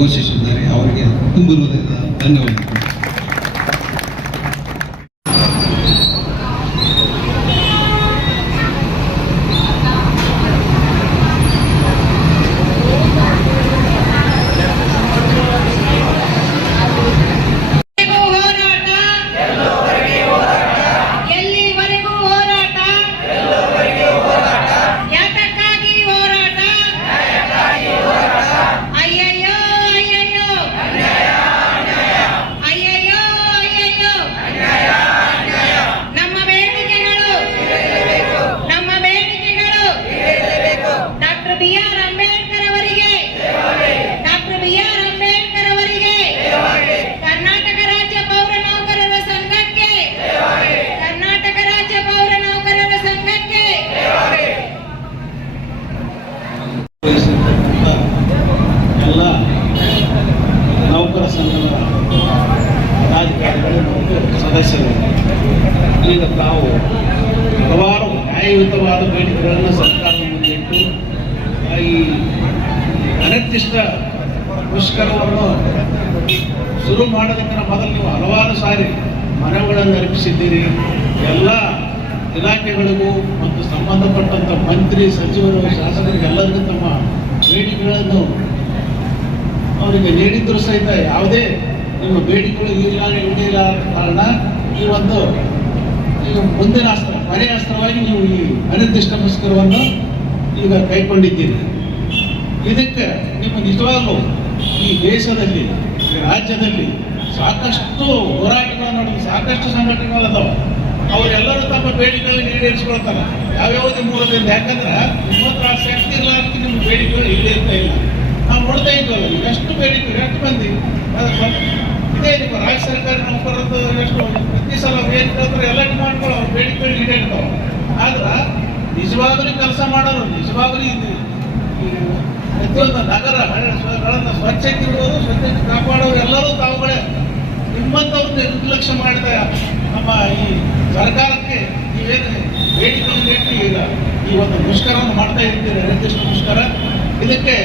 ಘೋಷಿಸಿದ್ದಾರೆ. ಅವರಿಗೆ ತುಂಬಿರುವುದರಿಂದ ಧನ್ಯವಾದಗಳು. ಸದಸ್ಯರು ಈಗ ತಾವು ಹಲವಾರು ನ್ಯಾಯಯುತವಾದ ಬೇಡಿಕೆಗಳನ್ನು ಸರ್ಕಾರ ಮುಂದಿಟ್ಟು ಈ ಅನಿರ್ದಿಷ್ಟ ಮುಷ್ಕರವನ್ನು ಶುರು ಮಾಡೋದಕ್ಕಿಂತ ಮೊದಲು ನೀವು ಹಲವಾರು ಸಾರಿ ಮನವಿಗಳನ್ನು ಅರ್ಪಿಸಿದ್ದೀರಿ. ಎಲ್ಲ ಇಲಾಖೆಗಳಿಗೂ ಮತ್ತು ಸಂಬಂಧಪಟ್ಟಂಥ ಮಂತ್ರಿ, ಸಚಿವರು, ಶಾಸಕರಿಗೆಲ್ಲರಿಗೂ ತಮ್ಮ ಬೇಡಿಕೆಗಳನ್ನು ಅವರಿಗೆ ನೀಡಿದ್ರು ಸಹಿತ ಯಾವುದೇ ನಿಮ್ಮ ಬೇಡಿಕೆಗಳು ಇಲ್ಲ ಕಾರಣ ಈ ಒಂದು ಈಗ ಮುಂದಿನ ಅಸ್ತ್ರ ಮನೆ ಅಸ್ತ್ರವಾಗಿ ನೀವು ಈ ಅನಿರ್ದಿಷ್ಟ ಮುಷ್ಕರವನ್ನು ಈಗ ಕೈಗೊಂಡಿದ್ದೀರಿ ಇದಕ್ಕೆ ನಿಮ್ಮ ನಿಜವಾಗಲೂ ಈ ದೇಶದಲ್ಲಿ ರಾಜ್ಯದಲ್ಲಿ ಸಾಕಷ್ಟು ಹೋರಾಟಗಳು ನಡೆದು ಸಾಕಷ್ಟು ಸಂಘಟನೆಗಳು ಅದಾವ. ಅವರೆಲ್ಲರೂ ತಮ್ಮ ಬೇಡಿಕೆಗಳನ್ನು ಈಡೇರಿಸ್ಕೊಳ್ತಾರೆ. ಯಾವ್ಯಾವುದೇ ಮೂಲದಿಂದ, ಯಾಕಂದ್ರೆ ಹತ್ರ ಆ ಶಕ್ತಿ ಇಲ್ಲ ಅಂತ ನಿಮ್ಮ ಬೇಡಿಕೆಗಳು ಈಡೇರ್ತಾ ಇಲ್ಲ. ನಾವು ನೋಡ್ತಾ ಇದ್ವಲ್ಲ ಎಷ್ಟು ಬೇಡಿಕೆ, ಎಷ್ಟು ಮಂದಿ ಅದು ಸ್ವಲ್ಪ ಇದೇ ನಿಮ್ಮ ರಾಜ್ಯ ಸರ್ಕಾರ ನೌಕರದ್ದು ಎಷ್ಟು? ಪ್ರತಿ ಸಲ ಏನು ಕೇಳ್ತಾರೆ ಎಲ್ಲ ಡಿಮಾಂಡ್ಗಳು ಬೇಡಿಕೆಗಳು ಈಡೇರ್ತಾವ ಆದ್ರೆ, ನಿಜವಾಗ್ಲೂ ಕೆಲಸ ಮಾಡೋರು, ನಿಜವಾಗ್ಲೂ ಇದು ಪ್ರತಿಯೊಂದು ನಗರ, ಹಳ್ಳಿಗಳನ್ನು ಸ್ವಚ್ಛತೆ ಇರುವುದು ಸ್ವಚ್ಛತೆ ಕಾಪಾಡೋರು ಎಲ್ಲರೂ ತಾವುಗಳೇ. ನಿಮ್ಮಂಥವ್ರು ನಿರ್ಲಕ್ಷ್ಯ ಮಾಡಿದ ನಮ್ಮ ಈ ಸರ್ಕಾರಕ್ಕೆ ನೀವೇನು ಬೇಡಿಕೆಗಳನ್ನು ಇಟ್ಟು ಈಗ ಈ ಒಂದು ಮುಷ್ಕರವನ್ನು ಮಾಡ್ತಾ ಇರ್ತೀರಿ ನಿರ್ದಿಷ್ಟ ಮುಷ್ಕರ. ಇದಕ್ಕೆ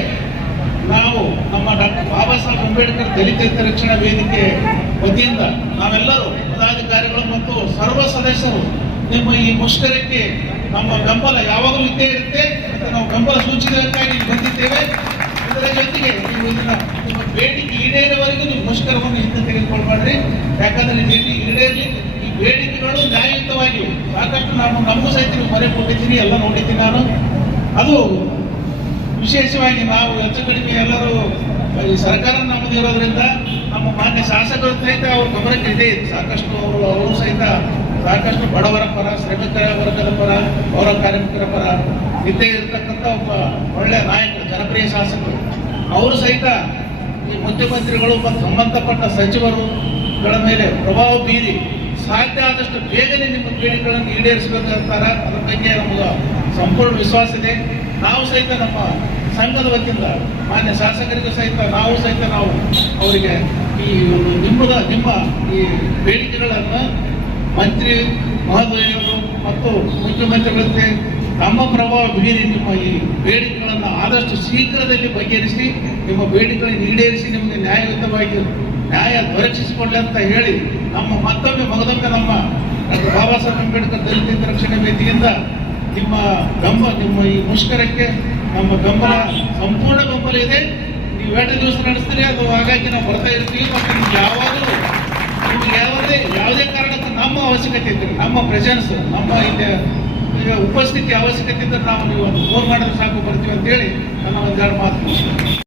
ನಾವು ನಮ್ಮ ಡಾಕ್ಟರ್ ಬಾಬಾ ಸಾಹೇಬ್ ಅಂಬೇಡ್ಕರ್ ದಲಿತ ಹಿತರಕ್ಷಣಾ ವೇದಿಕೆ ವತಿಯಿಂದ ನಾವೆಲ್ಲರೂ ಪದಾಧಿಕಾರಿಗಳು ಮತ್ತು ಸರ್ವ ಸದಸ್ಯರು ನಿಮ್ಮ ಈ ಮುಷ್ಕರಕ್ಕೆ ನಮ್ಮ ಬೆಂಬಲ ಯಾವಾಗಲೂ ಇದ್ದೇ ಇರುತ್ತೆ ನಾವು ಬೆಂಬಲ ಸೂಚಿಸಬೇಕಾಗಿ ಬಂದಿದ್ದೇವೆ. ಇದರ ಜೊತೆಗೆ ನೀವು ಇದನ್ನ ನಿಮ್ಮ ಬೇಡಿಕೆ ಈಡೇರವರೆಗೂ ನೀವು ಮುಷ್ಕರವನ್ನು ಹಿಂದೆ ತೆಗೆದುಕೊಳ್ಬೇಡ್ರಿ ಯಾಕಂದ್ರೆ ಬೇಡಿ ಈಡೇರಲಿ, ಈ ಬೇಡಿಕೆಗಳು ನ್ಯಾಯಯುತವಾಗಿವೆ ಸಾಕಷ್ಟು ನಾನು ನಮ್ಮ ಸಹಿತ ನೀವು ಮರೆ ಕೊಟ್ಟಿದ್ದೀನಿ ಎಲ್ಲ ನೋಡಿದ್ದೀನಿ ನಾನು. ಅದು ವಿಶೇಷವಾಗಿ ನಾವು ಹೆಚ್ಚು ಕಡಿಮೆ ಎಲ್ಲರೂ ಈ ಸರ್ಕಾರ ನಮ್ಮದು ಇರೋದ್ರಿಂದ ನಮ್ಮ ಮಾನ್ಯ ಶಾಸಕರು ಸಹಿತ ಅವ್ರ ಗಮನಕ್ಕೆ ಇದೆ. ಸಾಕಷ್ಟು ಅವರು ಅವರು ಸಹಿತ ಸಾಕಷ್ಟು ಬಡವರ ಪರ, ಶ್ರಮಿಕರ ವರ್ಗದ ಪರ ಪೌರ ಕಾರ್ಮಿಕರ ಪರ ಇದ್ದೇ ಇರತಕ್ಕಂಥ ಒಬ್ಬ ಒಳ್ಳೆಯ ನಾಯಕರು, ಜನಪ್ರಿಯ ಶಾಸಕರು. ಅವರು ಸಹಿತ ಈ ಮುಖ್ಯಮಂತ್ರಿಗಳು ಮತ್ತು ಸಂಬಂಧಪಟ್ಟ ಸಚಿವರುಗಳ ಮೇಲೆ ಪ್ರಭಾವ ಬೀರಿ ಸಾಧ್ಯ ಆದಷ್ಟು ಬೇಗನೆ ನಿಮ್ಮ ಬೇಡಿಕೆಗಳನ್ನು ಈಡೇರಿಸಬೇಕಾಗ್ತಾರೆ ಅದ್ರ ಬಗ್ಗೆ ನಮಗೆ ಸಂಪೂರ್ಣ ವಿಶ್ವಾಸ ಇದೆ. ನಾವು ಸಹಿತ ನಮ್ಮ ಸಂಘದ ವತಿಯಿಂದ, ಮಾನ್ಯ ಶಾಸಕರಿಗೂ ಸಹಿತ ನಾವು ಸಹಿತ ನಾವು ಅವರಿಗೆ ಈ ಒಂದು ನಿಮ್ಮದ ನಿಮ್ಮ ಈ ಬೇಡಿಕೆಗಳನ್ನು ಮಂತ್ರಿ ಮಹೋದಯರು ಮತ್ತು ಮುಖ್ಯಮಂತ್ರಿಗಳಂತೆ ನಮ್ಮ ಪ್ರಭಾವ ಬೀರಿ ನಿಮ್ಮ ಈ ಬೇಡಿಕೆಗಳನ್ನು ಆದಷ್ಟು ಶೀಘ್ರದಲ್ಲಿ ಬಗೆಹರಿಸಿ, ನಿಮ್ಮ ಬೇಡಿಕೆಗಳನ್ನು ಈಡೇರಿಸಿ, ನಿಮಗೆ ನ್ಯಾಯಯುತವಾಗಿ ನ್ಯಾಯ ದೊರಕಿಸಿಕೊಳ್ಳಿ ಅಂತ ಹೇಳಿ ನಮ್ಮ ಮತ್ತೊಮ್ಮೆ ಮಗದೊಮ್ಮೆ ನಮ್ಮ ಬಾಬಾ ಸಾಹೇಬ್ ಅಂಬೇಡ್ಕರ್ ದಲಿತ ರಕ್ಷಣೆ ವೇದಿಕೆಯಿಂದ ನಿಮ್ಮ ಗಂಬ, ನಿಮ್ಮ ಈ ಮುಷ್ಕರಕ್ಕೆ ನಮ್ಮ ಬೆಂಬಲ ಸಂಪೂರ್ಣ ಬೆಂಬಲ ಇದೆ ನೀವು ಎರಡು ದಿವಸ ನಡೆಸ್ತೀರಿ, ಅದು ಹಾಗಾಗಿ ನಾವು ಬರ್ತಾ ಇರ್ತೀವಿ, ಮತ್ತು ನಿಮ್ಗೆ ಯಾವಾಗಲೂ ನಿಮ್ಗೆ ಯಾವುದೇ ಯಾವುದೇ ಕಾರಣಕ್ಕೂ ನಮ್ಮ ಅವಶ್ಯಕತೆ ಇದ್ದರೆ ನಮ್ಮ ಪ್ರೆಸೆನ್ಸ್ ನಮ್ಮ ಇಲ್ಲಿ ಈಗ ಉಪಸ್ಥಿತಿ ಅವಶ್ಯಕತೆ ಇದ್ದರೆ ನಾವು ನೀವು ಒಂದು ಫೋನ್ ಮಾಡಿದ್ರೆ ಸಾಕು, ಬರ್ತೀವಿ ಅಂತೇಳಿ ನನ್ನ ಒಂದೆರಡು ಮಾತು.